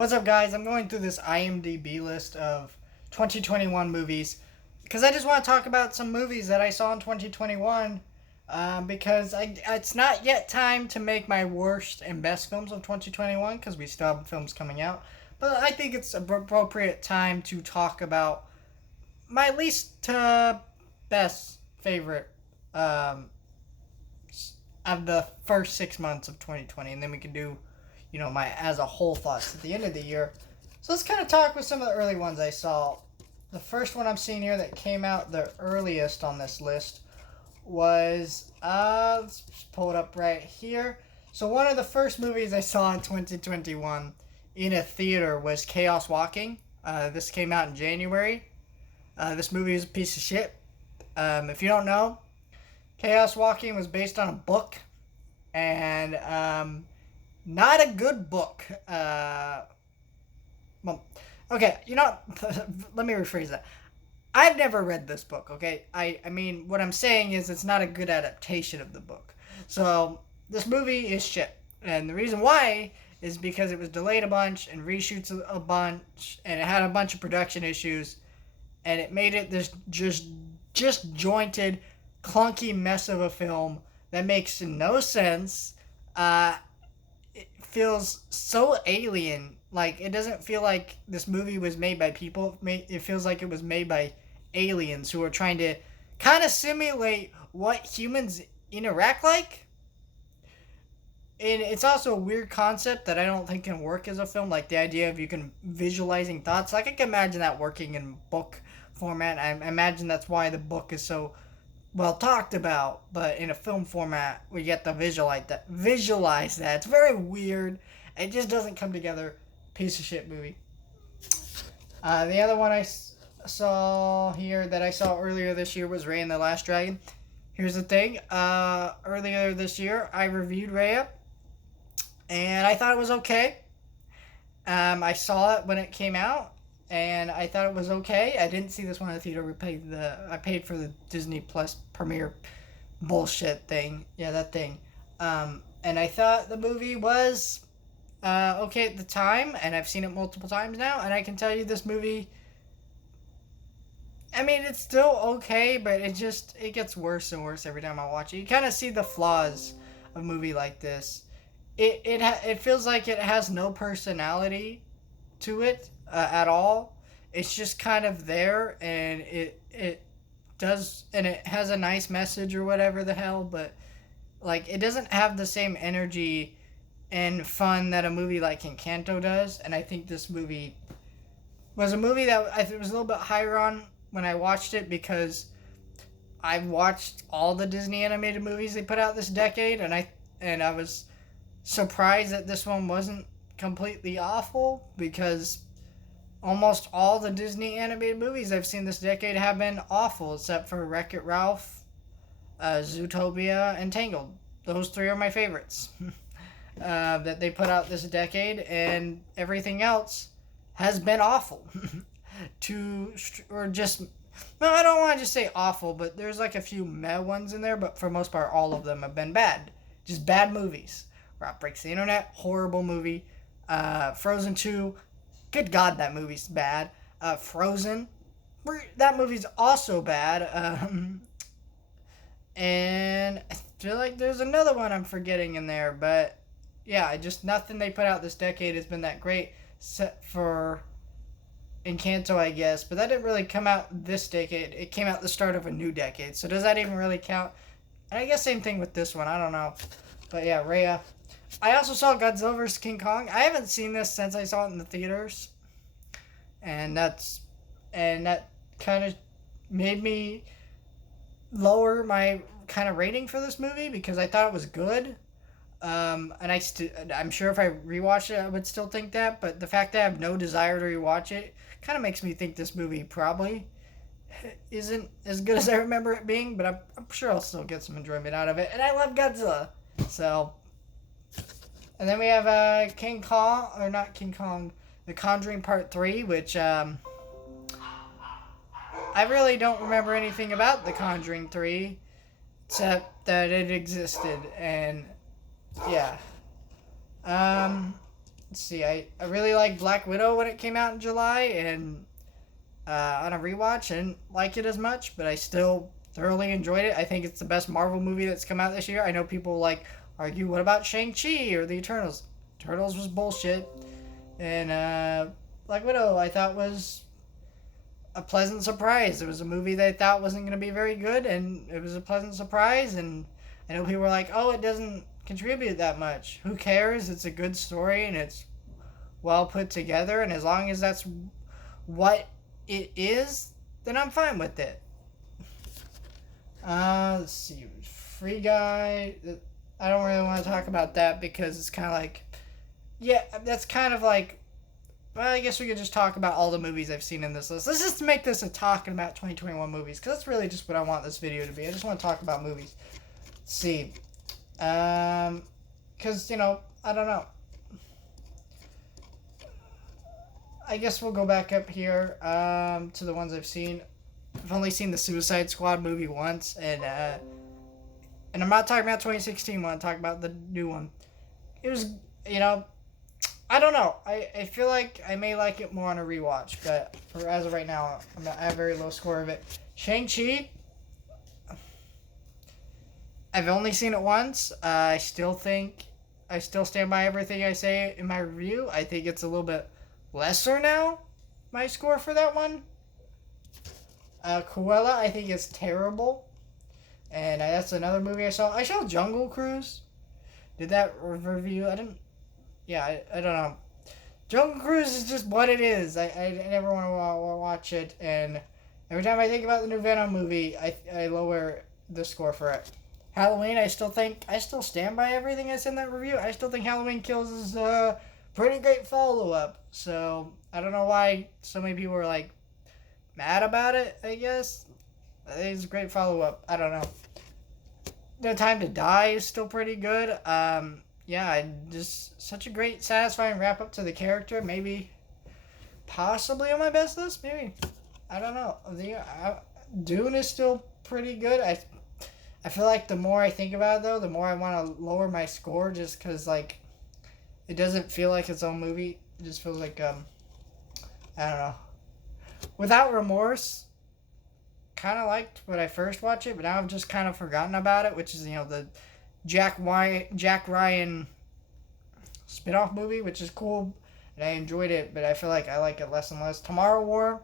What's up, guys? I'm going through this IMDb list of 2021 movies because I just want to talk about some movies that I saw in 2021 because it's not yet time to make my worst and best films of 2021 because we still have films coming out. But I think it's an appropriate time to talk about my least to best favorite of the first 6 months of 2020, and then we can do my as a whole thoughts at the end of the year. So let's kind of talk with some of the early ones I saw. The first one I'm seeing here that came out the earliest on this list was let's pull it up right here. So one of the first movies I saw in 2021 in a theater was Chaos Walking. This came out in January. This movie is a piece of shit. If you don't know, Chaos Walking was based on a book, and not a good book. Well, okay, let me rephrase that. I've never read this book, okay? I mean, what I'm saying is it's not a good adaptation of the book. So, this movie is shit. And the reason why is because it was delayed a bunch and reshoots a bunch, and it had a bunch of production issues, and it made it this just jointed, clunky mess of a film that makes no sense. It feels so alien. Like, it doesn't feel like this movie was made by people. It feels like it was made by aliens who are trying to kind of simulate what humans interact like. And it's also a weird concept that I don't think can work as a film. Like, the idea of you can visualizing thoughts. Like, I can imagine that working in book format. I imagine that's why the book is so well talked about, but in a film format we get to visualize that. It's very weird. It just doesn't come together. Piece of shit movie. The other one I saw here that I saw earlier this year was Raya and the Last Dragon. Here's the thing. Earlier this year I reviewed Raya, and I thought it was okay. I saw it when it came out, and I thought it was okay. I didn't see this one in the theater. I paid for the Disney Plus premiere bullshit thing. Yeah, that thing. And I thought the movie was okay at the time, and I've seen it multiple times now, and I can tell you this movie, I mean, it's still okay, but it gets worse and worse every time I watch it. You kind of see the flaws of a movie like this. It feels like it has no personality to it at all. It's just kind of there, and it does, and it has a nice message or whatever the hell, but like, it doesn't have the same energy and fun that a movie like Encanto does. And I think this movie was a movie that I think was a little bit higher on when I watched it, because I've watched all the Disney animated movies they put out this decade, and I was surprised that this one wasn't completely awful, because almost all the Disney animated movies I've seen this decade have been awful, except for Wreck-It Ralph, Zootopia, and Tangled. Those three are my favorites that they put out this decade, and everything else has been awful. No, I don't want to just say awful, but there's like a few meh ones in there, but for the most part, all of them have been bad. Just bad movies. Rock Breaks the Internet, horrible movie. Frozen 2, good God, that movie's bad. Frozen, that movie's also bad. And I feel like there's another one I'm forgetting in there, but yeah, just nothing they put out this decade has been that great, except for Encanto, I guess. But that didn't really come out this decade. It came out the start of a new decade. So does that even really count? And I guess same thing with this one. I don't know. But yeah, Raya. I also saw Godzilla vs. King Kong. I haven't seen this since I saw it in the theaters. And that kind of made me lower my kind of rating for this movie, because I thought it was good. And I'm sure if I rewatch it, I would still think that. But the fact that I have no desire to rewatch it kind of makes me think this movie probably isn't as good as I remember it being. But I'm sure I'll still get some enjoyment out of it. And I love Godzilla. So, and then we have King Kong, or not King Kong, The Conjuring Part 3, which I really don't remember anything about The Conjuring 3, except that it existed, and yeah. let's see. I really liked Black Widow when it came out in July, and on a rewatch, I didn't like it as much, but I still thoroughly enjoyed it. I think it's the best Marvel movie that's come out this year. I know people like argue, what about Shang-Chi or the Eternals? Eternals was bullshit, and Black Widow I thought was a pleasant surprise. It was a movie that I thought wasn't going to be very good, and it was a pleasant surprise. And I know people were like, "Oh, it doesn't contribute that much." Who cares? It's a good story and it's well put together, and as long as that's what it is, then I'm fine with it. Let's see, Free Guy. I don't really want to talk about that because it's kind of like, yeah, that's kind of like, well, I guess we could just talk about all the movies I've seen in this list. Let's just make this a talking about 2021 movies, because that's really just what I want this video to be. I just want to talk about movies. Let's see. Because, I don't know. I guess we'll go back up here to the ones I've seen. I've only seen the Suicide Squad movie once, and I'm not talking about 2016 one, I'm talking about the new one. It was, I don't know. I feel like I may like it more on a rewatch, but as of right now, I have a very low score of it. Shang-Chi, I've only seen it once. I still stand by everything I say in my review. I think it's a little bit lesser now, my score for that one. Cruella, I think is terrible. And that's another movie I saw. I saw Jungle Cruise. Did that review? I didn't. Yeah, I don't know. Jungle Cruise is just what it is. I never want to watch it. And every time I think about the new Venom movie, I lower the score for it. Halloween, I still stand by everything I said in that review. I still think Halloween Kills is a pretty great follow-up. So, I don't know why so many people are, like, mad about it, I guess. I think it's a great follow-up. I don't know. No Time to Die is still pretty good. Yeah, just such a great, satisfying wrap-up to the character. Maybe, possibly on my best list, maybe. I don't know. Dune is still pretty good. I feel like the more I think about it, though, the more I want to lower my score, just because, like, it doesn't feel like its own movie. It just feels like, I don't know. Without Remorse, kind of liked when I first watched it, but now I've just kind of forgotten about it, which is, the Jack Ryan spin-off movie, which is cool, and I enjoyed it, but I feel like I like it less and less. Tomorrow War,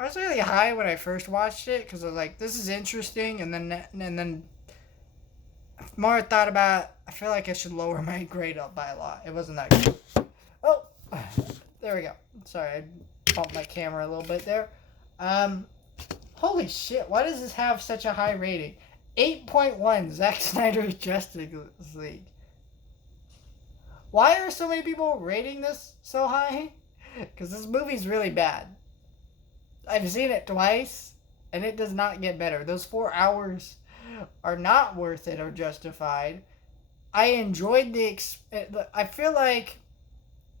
I was really high when I first watched it, because I was like, this is interesting, and then the more I thought about it, I feel like I should lower my grade up by a lot. It wasn't that good. Oh, there we go. Sorry, I bumped my camera a little bit there. Holy shit, why does this have such a high rating? 8.1, Zack Snyder's Justice League. Why are so many people rating this so high? Because this movie's really bad. I've seen it twice, and it does not get better. Those 4 hours are not worth it or justified. I enjoyed I feel like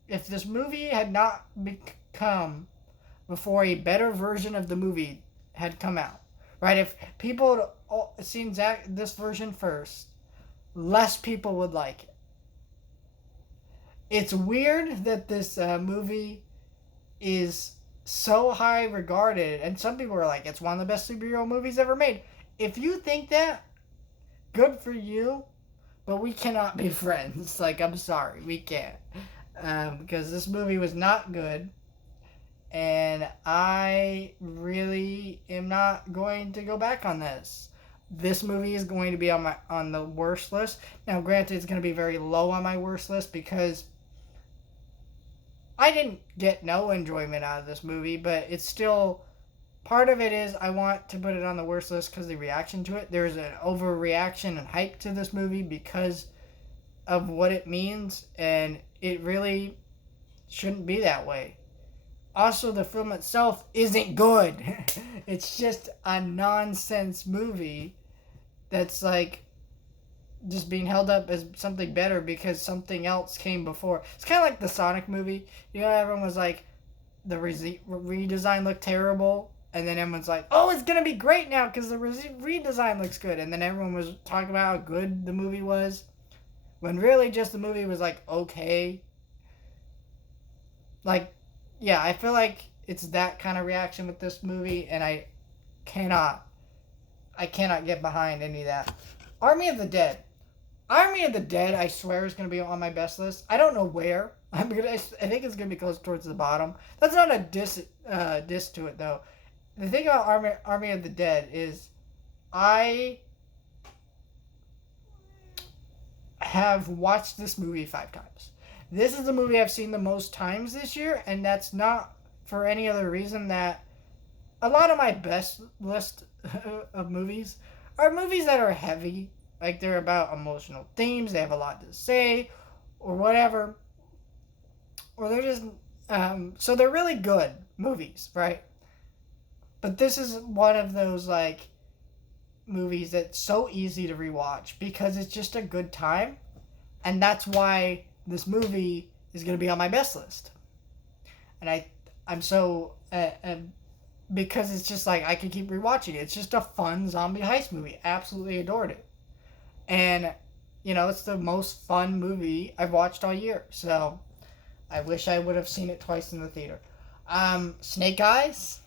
if this movie had not become before a better version of the movie had come out, right? If people had seen this version first, less people would like it. It's weird that this movie is so high regarded, and some people are like, it's one of the best superhero movies ever made. If you think that, good for you, but we cannot be friends. Like, I'm sorry, we can't. Because this movie was not good, and I really am not going to go back on this. This movie is going to be on the worst list. Now, granted, it's going to be very low on my worst list because I didn't get no enjoyment out of this movie, but it's still, part of it is I want to put it on the worst list because the reaction to it. There's an overreaction and hype to this movie because of what it means, and it really shouldn't be that way. Also, the film itself isn't good. It's just a nonsense movie that's like just being held up as something better because something else came before. It's kind of like the Sonic movie. Everyone was like, the redesign looked terrible, and then everyone's like, oh, it's going to be great now because the redesign looks good. And then everyone was talking about how good the movie was. when really just the movie was like okay. Like, yeah, I feel like it's that kind of reaction with this movie, and cannot, I cannot get behind any of that. Army of the Dead. Army of the Dead, I swear, is going to be on my best list. I don't know where. I think it's going to be close towards the bottom. That's not a diss to it, though. The thing about Army of the Dead is I have watched this movie 5 times. This is the movie I've seen the most times this year, and that's not for any other reason that a lot of my best list of movies are movies that are heavy, like they're about emotional themes, they have a lot to say, or whatever, or they're just so they're really good movies, right? But this is one of those like movies that's so easy to rewatch because it's just a good time, and that's why this movie is going to be on my best list. And I'm so because it's just like I can keep rewatching it. It's just a fun zombie heist movie. Absolutely adored it. And it's the most fun movie I've watched all year. So I wish I would have seen it twice in the theater. Snake Eyes,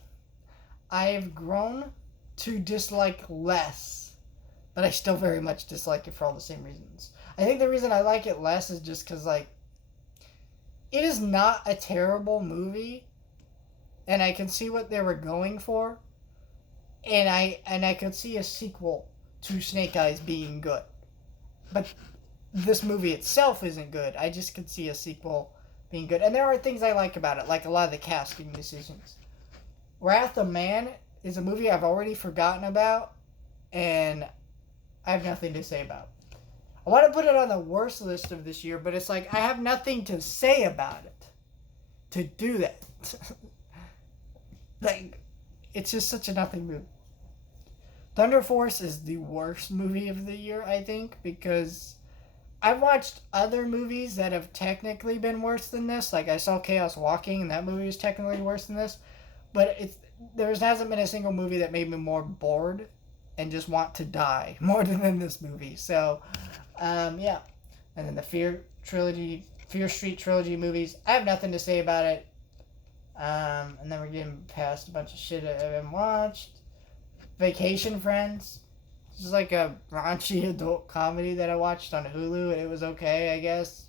I've grown to dislike less, but I still very much dislike it for all the same reasons. I think the reason I like it less is just because like it is not a terrible movie, and I can see what they were going for, and I could see a sequel to Snake Eyes being good, but this movie itself isn't good. I just could see a sequel being good, and there are things I like about it, like a lot of the casting decisions. Wrath of Man is a movie I've already forgotten about, and I have nothing to say about. I want to put it on the worst list of this year, but it's like I have nothing to say about it to do that. Like, it's just such a nothing movie. Thunder Force is the worst movie of the year, I think, because I've watched other movies that have technically been worse than this. Like, I saw Chaos Walking, and that movie was technically worse than this. But there hasn't been a single movie that made me more bored and just want to die more than this movie. So, yeah. And then the Fear Street trilogy movies, I have nothing to say about it. And then we're getting past a bunch of shit I haven't watched. Vacation Friends. This is like a raunchy adult comedy that I watched on Hulu, and it was okay, I guess.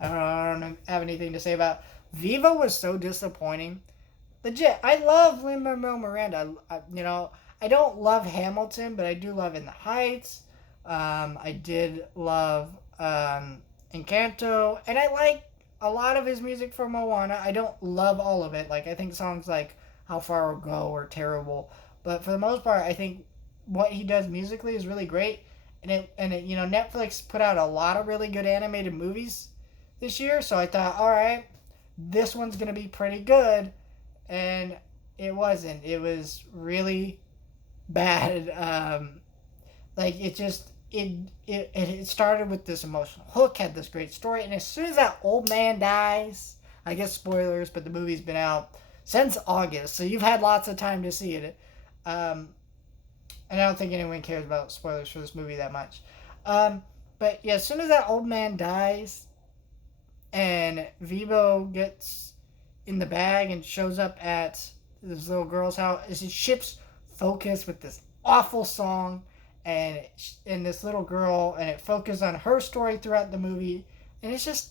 I don't have anything to say about. Viva was so disappointing. Legit, I love Lin-Manuel Miranda. I don't love Hamilton, but I do love In the Heights. I did love Encanto, and I like a lot of his music from Moana. I don't love all of it. Like, I think songs like How Far Will Go are terrible, but for the most part, I think what he does musically is really great. And Netflix put out a lot of really good animated movies this year, so I thought, all right, this one's gonna be pretty good, and it wasn't. It was really bad. It started with this emotional hook, had this great story, and as soon as that old man dies, I guess spoilers, but the movie's been out since August, so you've had lots of time to see it. And I don't think anyone cares about spoilers for this movie that much. But yeah, as soon as that old man dies, and Vivo gets in the bag and shows up at this little girl's house, it shifts focus with this awful song and this little girl, and it focuses on her story throughout the movie, and it's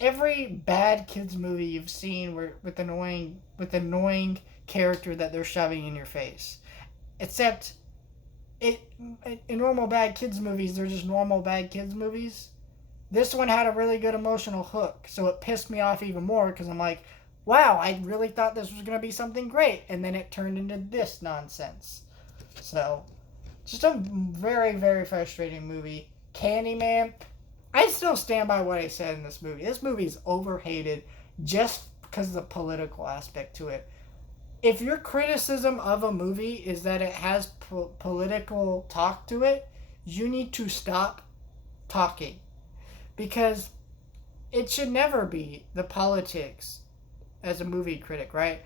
every bad kids movie you've seen with annoying character that they're shoving in your face. Except in normal bad kids movies, they're just normal bad kids movies. This one had a really good emotional hook, so it pissed me off even more because I'm like, wow, I really thought this was going to be something great, and then it turned into this nonsense. So, just a very, very frustrating movie. Candyman, I still stand by what I said in this movie. This movie is overhated just because of the political aspect to it. If your criticism of a movie is that it has political talk to it, you need to stop talking. Because it should never be the politics as a movie critic, right?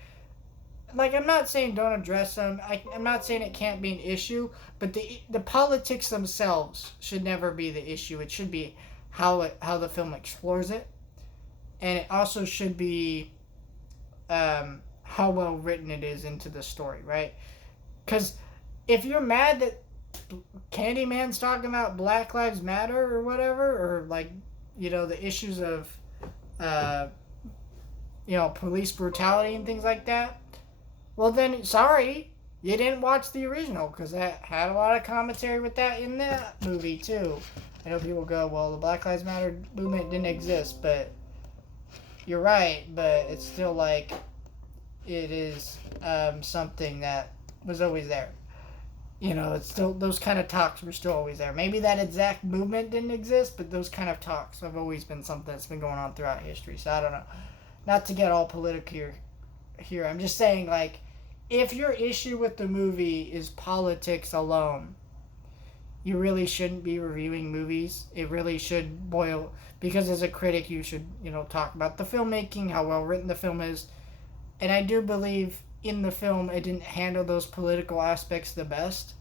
I'm not saying don't address them. I'm not saying it can't be an issue, but the politics themselves should never be the issue. It should be how the film explores it, and it also should be how well written it is into the story, right? Because if you're mad that Candyman's talking about Black Lives Matter or whatever, or like, the issues of, police brutality and things like that, well then, sorry, you didn't watch the original, because that had a lot of commentary with that in that movie too. I know people go, well, the Black Lives Matter movement didn't exist, but you're right, but it's still like, it is something that was always there. It's still, those kind of talks were still always there. Maybe that exact movement didn't exist, but those kind of talks have always been something that's been going on throughout history. So I don't know. Not to get all political here. I'm just saying, like, if your issue with the movie is politics alone, you really shouldn't be reviewing movies. It really should boil, because as a critic, you should, talk about the filmmaking, how well written the film is. And I do believe in the film it didn't handle those political aspects the best,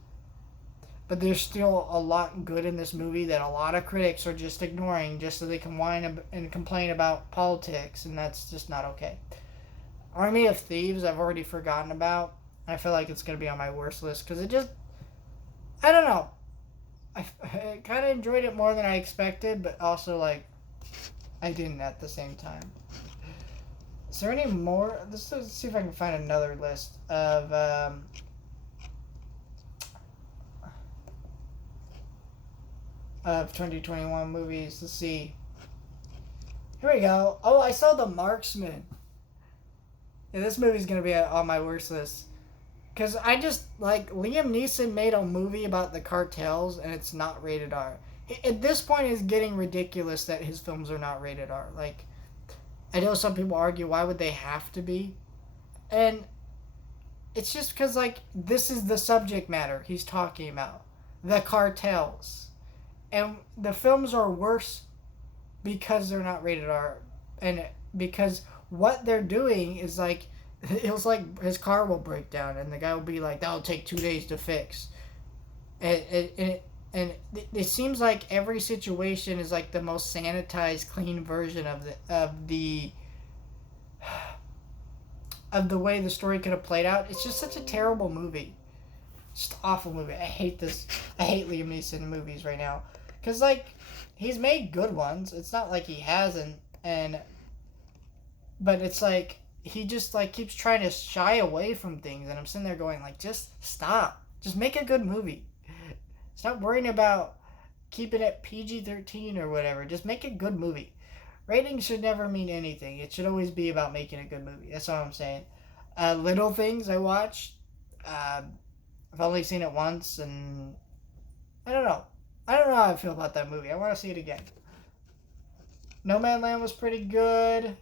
but there's still a lot good in this movie that a lot of critics are just ignoring just so they can whine and complain about politics, and that's just not okay. Army of Thieves I've already forgotten about. I feel like it's going to be on my worst list because I don't know, I kind of enjoyed it more than I expected, but also like I didn't at the same time. Is there any more? Let's see if I can find another list of 2021 movies. Let's see. Here we go. Oh, I saw The Marksman. Yeah, this movie's gonna be on my worst list. Cause I just like Liam Neeson made a movie about the cartels and it's not rated R. At this point, it's getting ridiculous that his films are not rated R. Like, I know some people argue, why would they have to be? And it's just because, like, this is the subject matter he's talking about. The cartels. And the films are worse because they're not rated R. And because what they're doing is, like, it's like his car will break down and the guy will be like, that'll take 2 days to fix. And it seems like every situation is like the most sanitized, clean version of the way the story could have played out. It's just such a terrible movie. Just an awful movie. I hate this. I hate Liam Neeson in movies right now. Because, like, he's made good ones. It's not like he hasn't. But it's like, he just, like, keeps trying to shy away from things. And I'm sitting there going, like, just stop. Just make a good movie. Stop worrying about keeping it PG-13 or whatever. Just make a good movie. Ratings should never mean anything. It should always be about making a good movie. That's all I'm saying. Little Things I watched. I've only seen it once, and I don't know. I don't know how I feel about that movie. I want to see it again. No Man Land was pretty good.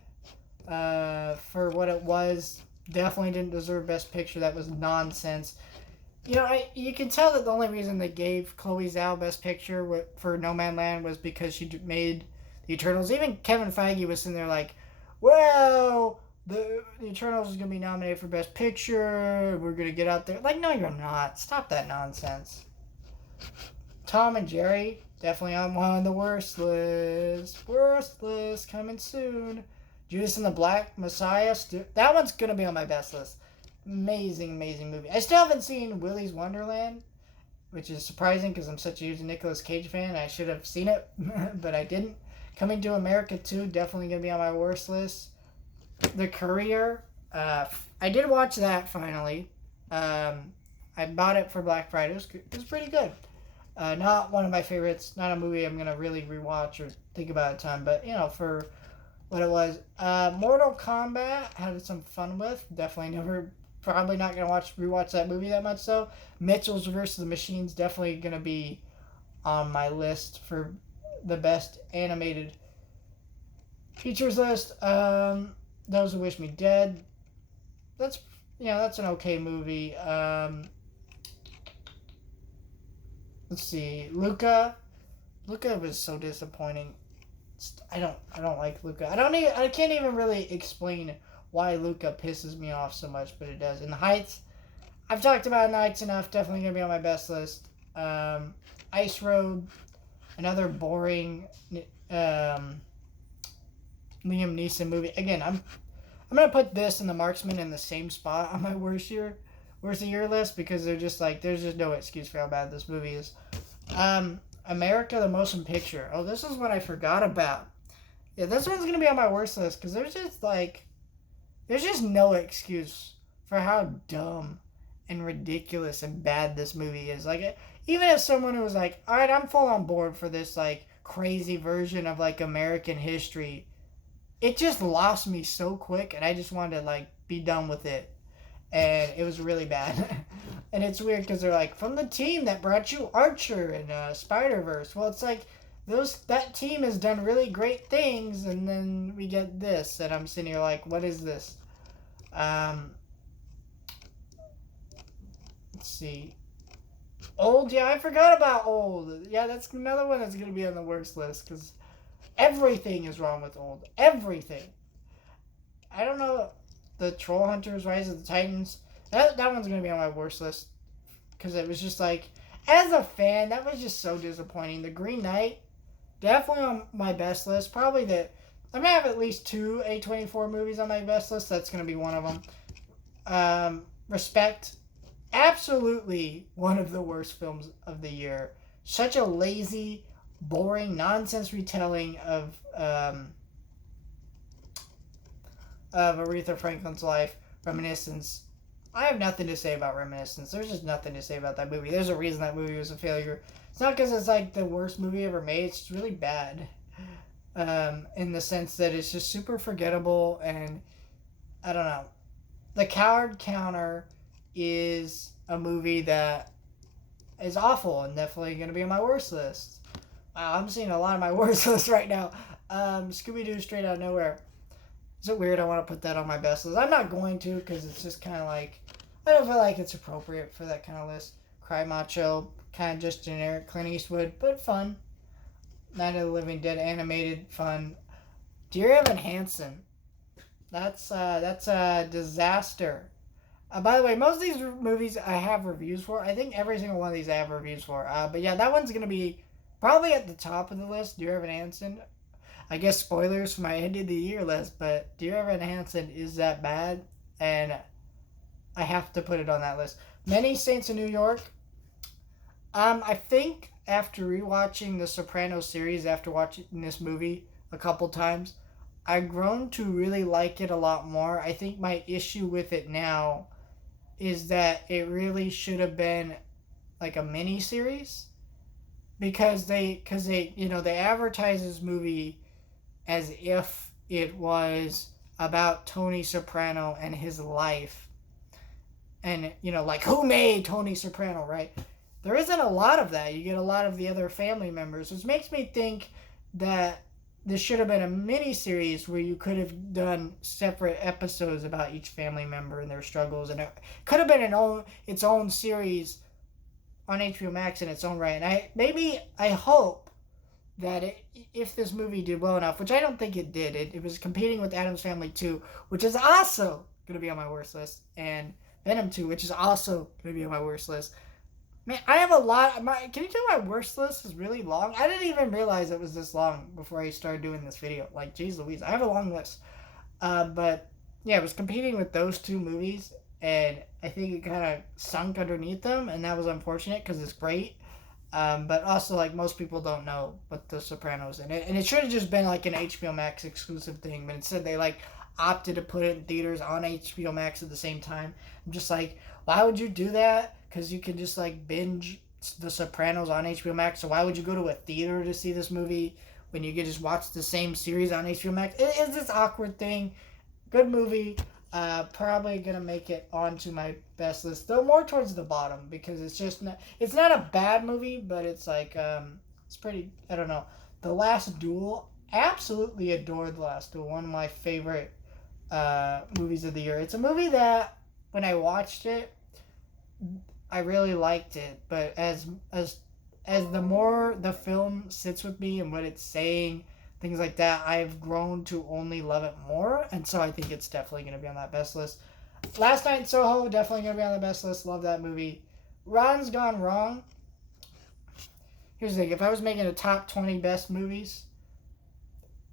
For what it was, definitely didn't deserve Best Picture. That was nonsense. You can tell that the only reason they gave Chloe Zhao Best Picture for No Man Land was because she made The Eternals. Even Kevin Feige was sitting there like, well, the Eternals is going to be nominated for Best Picture. We're going to get out there. Like, no, you're not. Stop that nonsense. Tom and Jerry, definitely on one of the worst lists. Worst list coming soon. Judas and the Black Messiah. That one's going to be on my best list. Amazing, amazing movie. I still haven't seen Willy's Wonderland, which is surprising because I'm such a huge Nicolas Cage fan. I should have seen it, but I didn't. Coming to America 2, definitely going to be on my worst list. The Courier, I did watch that finally. I bought it for Black Friday. It was pretty good. Not one of my favorites. Not a movie I'm going to really rewatch or think about a ton, but, for what it was. Mortal Kombat, had some fun with. Probably not going to rewatch that movie that much, though. Mitchell's vs. the Machines, definitely going to be on my list for the best animated features list. Those Who Wish Me Dead. That's an okay movie. Let's see. Luca. Luca was so disappointing. I don't like Luca. I can't even really explain why Luca pisses me off so much, but it does. In the Heights, I've talked about In the Heights enough. Definitely gonna be on my best list. Ice Road, another boring Liam Neeson movie. Again, I'm gonna put this and The Marksman in the same spot on my worst of year list because they're just like there's just no excuse for how bad this movie is. America, the Motion Picture. Oh, this is what I forgot about. Yeah, this one's gonna be on my worst list because there's just no excuse for how dumb and ridiculous and bad this movie is. Like, even as someone who was like, all right, I'm full on board for this like crazy version of like American history, it just lost me so quick, and I just wanted to like be done with it, and it was really bad. And it's weird because they're like from the team that brought you Archer and Spider-Verse. Well, it's like that team has done really great things, and then we get this, and I'm sitting here like, what is this? Let's see. Old, yeah, I forgot about Old. Yeah, that's another one that's gonna be on the worst list because everything is wrong with Old. Everything. I don't know. The Troll Hunters, Rise of the Titans. That one's gonna be on my worst list because it was just like, as a fan, that was just so disappointing. The Green Knight, definitely on my best list. Probably I'm gonna have at least 2 A24 movies on my best list. That's gonna be one of them. Respect, absolutely one of the worst films of the year. Such a lazy, boring, nonsense retelling of Aretha Franklin's life. Reminiscence. I have nothing to say about Reminiscence. There's just nothing to say about that movie. There's a reason that movie was a failure. It's not because it's like the worst movie ever made. It's really bad. In the sense that it's just super forgettable, and I don't know. The Coward Counter is a movie that is awful and definitely going to be on my worst list. Wow, I'm seeing a lot of my worst list right now. Scooby-Doo Straight Out of Nowhere. Is it weird I want to put that on my best list? I'm not going to because it's just kind of like, I don't feel like it's appropriate for that kind of list. Cry Macho, kind of just generic Clint Eastwood, but fun. Night of the Living Dead animated, fun. Dear Evan Hansen. That's a disaster. By the way, most of these movies I have reviews for. I think every single one of these I have reviews for. But yeah, that one's going to be probably at the top of the list, Dear Evan Hansen. I guess spoilers for my end of the year list, but Dear Evan Hansen is that bad, and I have to put it on that list. Many Saints of New York. I think after rewatching the Sopranos series, after watching this movie a couple times, I've grown to really like it a lot more. I think my issue with it now is that it really should have been like a mini series because they advertise this movie as if it was about Tony Soprano and his life. And, like, who made Tony Soprano, right? There isn't a lot of that. You get a lot of the other family members, which makes me think that this should have been a mini-series where you could have done separate episodes about each family member and their struggles. And it could have been its own series on HBO Max in its own right. And I hope that if this movie did well enough, which I don't think it did, it was competing with Addams Family 2, which is also going to be on my worst list, and Venom 2, which is also going to be on my worst list. Man, I have a lot. Can you tell my worst list is really long? I didn't even realize it was this long before I started doing this video. Like, geez Louise, I have a long list. But, yeah, it was competing with those two movies, and I think it kind of sunk underneath them, and that was unfortunate because it's great. But also, like, most people don't know what The Sopranos in it. And it should have just been, like, an HBO Max exclusive thing. But instead, they, like, opted to put it in theaters on HBO Max at the same time. I'm just like, why would you do that? Because you can just, like, binge The Sopranos on HBO Max. So why would you go to a theater to see this movie when you could just watch the same series on HBO Max? It's this awkward thing. Good movie. Probably gonna make it onto my best list, though more towards the bottom because it's not a bad movie, but it's like it's pretty. I don't know. The Last Duel, absolutely adored The Last Duel. One of my favorite movies of the year. It's a movie that when I watched it, I really liked it, but as the more the film sits with me and what it's saying, things like that, I've grown to only love it more, and so I think it's definitely going to be on that best list. Last Night in Soho, definitely going to be on the best list. Love that movie. Ron's Gone Wrong. Here's the thing. If I was making a top 20 best movies,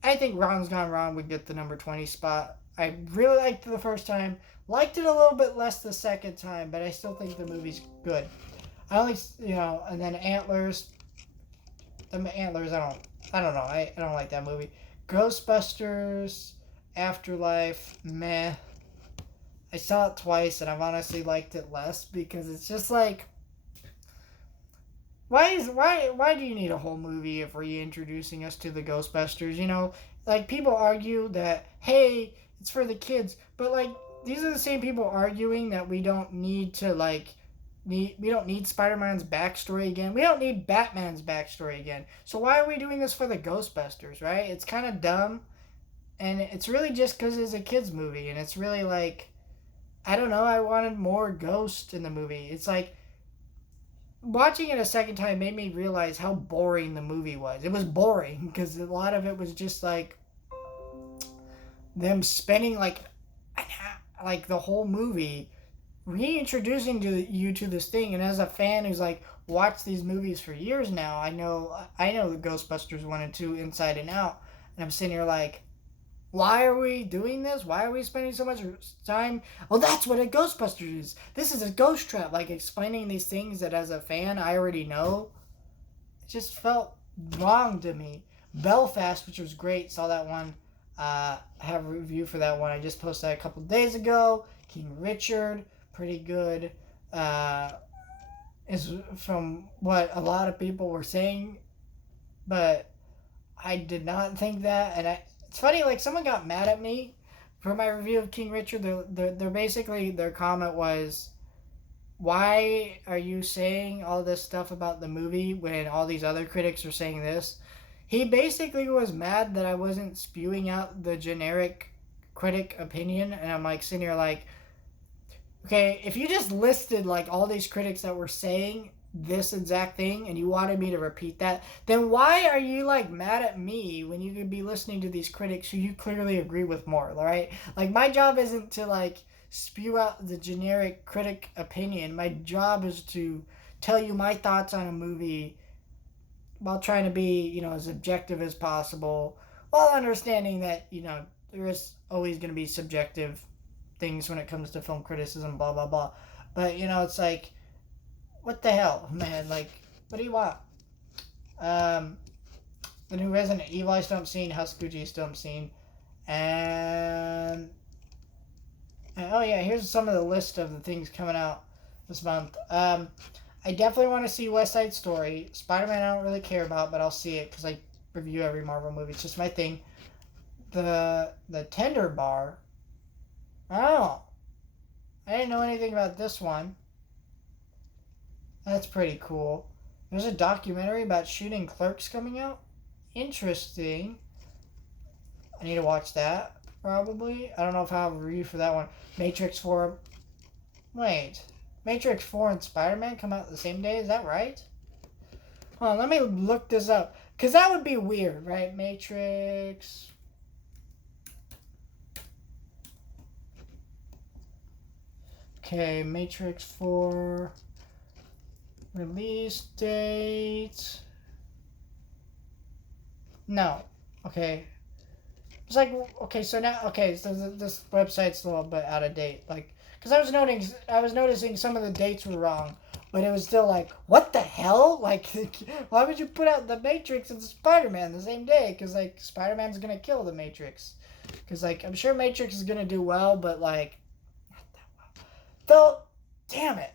I think Ron's Gone Wrong would get the number 20 spot. I really liked it the first time. Liked it a little bit less the second time, but I still think the movie's good. I only, and then Antlers. Antlers, I don't know. I don't like that movie. Ghostbusters, Afterlife, meh. I saw it twice, and I've honestly liked it less because it's just like, why do you need a whole movie of reintroducing us to the Ghostbusters? Like people argue that hey, it's for the kids, but like these are the same people arguing that we don't need to we don't need Spider-Man's backstory again. We don't need Batman's backstory again. So why are we doing this for the Ghostbusters, right? It's kind of dumb, and it's really just because it's a kids movie, and it's really like, I don't know. I wanted more Ghost in the movie. It's like watching it a second time made me realize how boring the movie was. It was boring because a lot of it was just like them spending like the whole movie reintroducing you to this thing. And as a fan who's like watched these movies for years now, I know the Ghostbusters 1 and 2 inside and out, and I'm sitting here like, why are we doing this? Why are we spending so much time? Well, that's what a Ghostbusters is. This is a ghost trap. Like explaining these things that as a fan I already know. It just felt wrong to me. Belfast, which was great, saw that one. I have a review for that one. I just posted that a couple days ago. King Richard, pretty good. Is from what a lot of people were saying, but I did not think that, and it's funny, like someone got mad at me for my review of King Richard. They're basically, their comment was, why are you saying all this stuff about the movie when all these other critics are saying this? He basically was mad that I wasn't spewing out the generic critic opinion, and I'm like sitting here like, okay, if you just listed like all these critics that were saying this exact thing and you wanted me to repeat that, then why are you like mad at me when you could be listening to these critics who you clearly agree with more, right? Like my job isn't to like spew out the generic critic opinion. My job is to tell you my thoughts on a movie while trying to be, as objective as possible, while understanding that, there is always going to be subjective things when it comes to film criticism, blah, blah, blah. But, it's like, what the hell, man? Like, what do you want? The new Resident Evil I still haven't seen. House of Gucci I still haven't seen. And oh yeah, here's some of the list of the things coming out this month. I definitely want to see West Side Story. Spider-Man I don't really care about, but I'll see it because I review every Marvel movie. It's just my thing. The Tender Bar. Oh, I didn't know anything about this one. That's pretty cool. There's a documentary about shooting Clerks coming out. Interesting. I need to watch that, probably. I don't know if I'll have a review for that one. Matrix 4. Wait. Matrix 4 and Spider-Man come out the same day? Is that right? Hold on, let me look this up. Because that would be weird, right? Matrix. Okay, Matrix 4. Release date. No. Okay. It's like, okay, so now, okay, so this website's a little bit out of date. Like, because I was noticing some of the dates were wrong, but it was still like, what the hell? Like, why would you put out the Matrix and Spider-Man the same day? Because, like, Spider-Man's going to kill the Matrix. Because, like, I'm sure Matrix is going to do well, but, like, not that well. Though, damn it.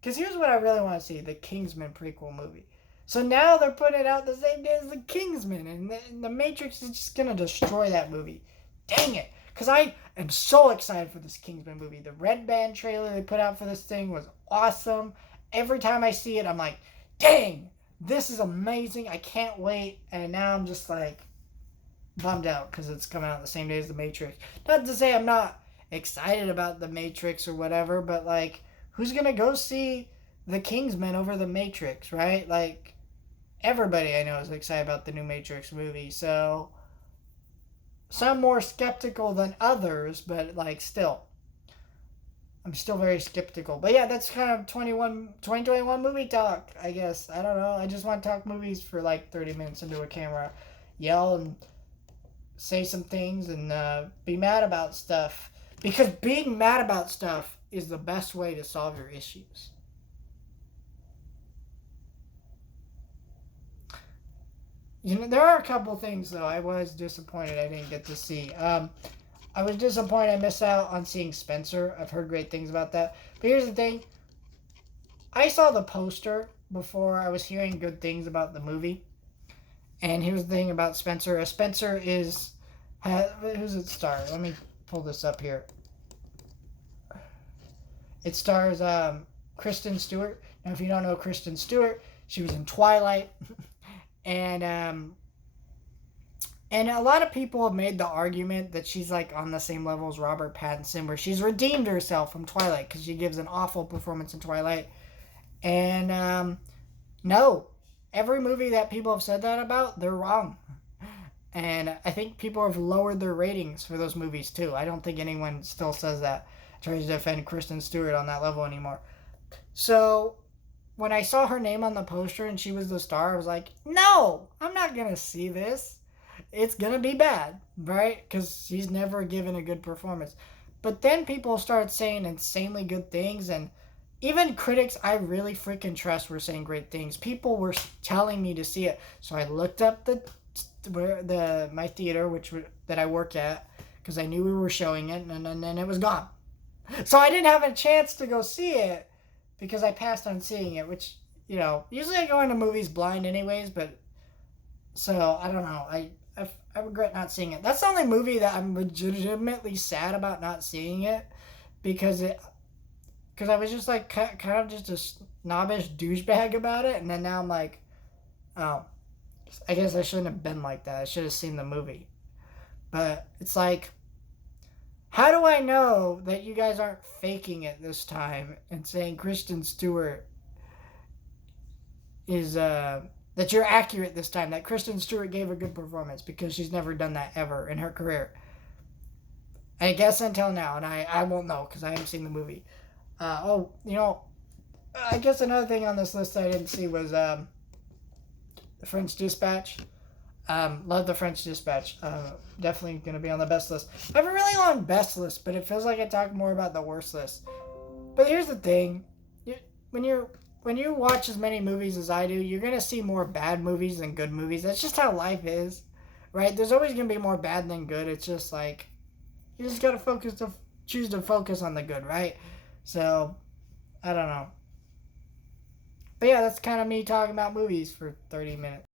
Because here's what I really want to see, the Kingsman prequel movie. So now they're putting it out the same day as the Kingsman, and the Matrix is just going to destroy that movie. Dang it. Because I am so excited for this Kingsman movie. The Red Band trailer they put out for this thing was awesome. Every time I see it, I'm like, dang, this is amazing. I can't wait. And now I'm just like bummed out because it's coming out the same day as the Matrix. Not to say I'm not excited about the Matrix or whatever, but like, who's going to go see the Kingsman over the Matrix, right? Like, everybody I know is excited about the new Matrix movie. So some more skeptical than others, but like still, I'm still very skeptical. But yeah, that's kind of 2021 movie talk, I guess. I don't know. I just want to talk movies for like 30 minutes into a camera, yell and say some things, and be mad about stuff. Because being mad about stuff is the best way to solve your issues. You know, there are a couple things though I was disappointed I didn't get to see. I was disappointed I missed out on seeing Spencer. I've heard great things about that. But here's the thing: I saw the poster before I was hearing good things about the movie. And here's the thing about Spencer: Spencer is who's it star? Let me pull this up here. It stars Kristen Stewart. Now, if you don't know Kristen Stewart, she was in Twilight. And a lot of people have made the argument that she's like on the same level as Robert Pattinson, where she's redeemed herself from Twilight because she gives an awful performance in Twilight. And no, every movie that people have said that about, they're wrong. And I think people have lowered their ratings for those movies too. I don't think anyone still says that, tries to defend Kristen Stewart on that level anymore. So when I saw her name on the poster and she was the star, I was like, no, I'm not going to see this. It's going to be bad, right? Because she's never given a good performance. But then people started saying insanely good things, and even critics I really freaking trust were saying great things. People were telling me to see it. So I looked up my theater, that I work at, because I knew we were showing it, and then it was gone. So I didn't have a chance to go see it because I passed on seeing it, which, you know, usually I go into movies blind anyways, but so I don't know. I regret not seeing it. That's the only movie that I'm legitimately sad about not seeing it, because I was just like kind of just a snobbish douchebag about it, and then now I'm like, oh, I guess I shouldn't have been like that. I should have seen the movie. But it's like, how do I know that you guys aren't faking it this time and saying Kristen Stewart is that you're accurate this time, that Kristen Stewart gave a good performance, because she's never done that ever in her career. I guess until now, and I won't know because I haven't seen the movie. You know, I guess another thing on this list I didn't see was The French Dispatch. Love The French Dispatch. Definitely going to be on the best list. I have a really long best list, but it feels like I talk more about the worst list. But here's the thing. When you watch as many movies as I do, you're going to see more bad movies than good movies. That's just how life is, right? There's always going to be more bad than good. It's just like, you just got to choose to focus on the good, right? So, I don't know. But yeah, that's kind of me talking about movies for 30 minutes.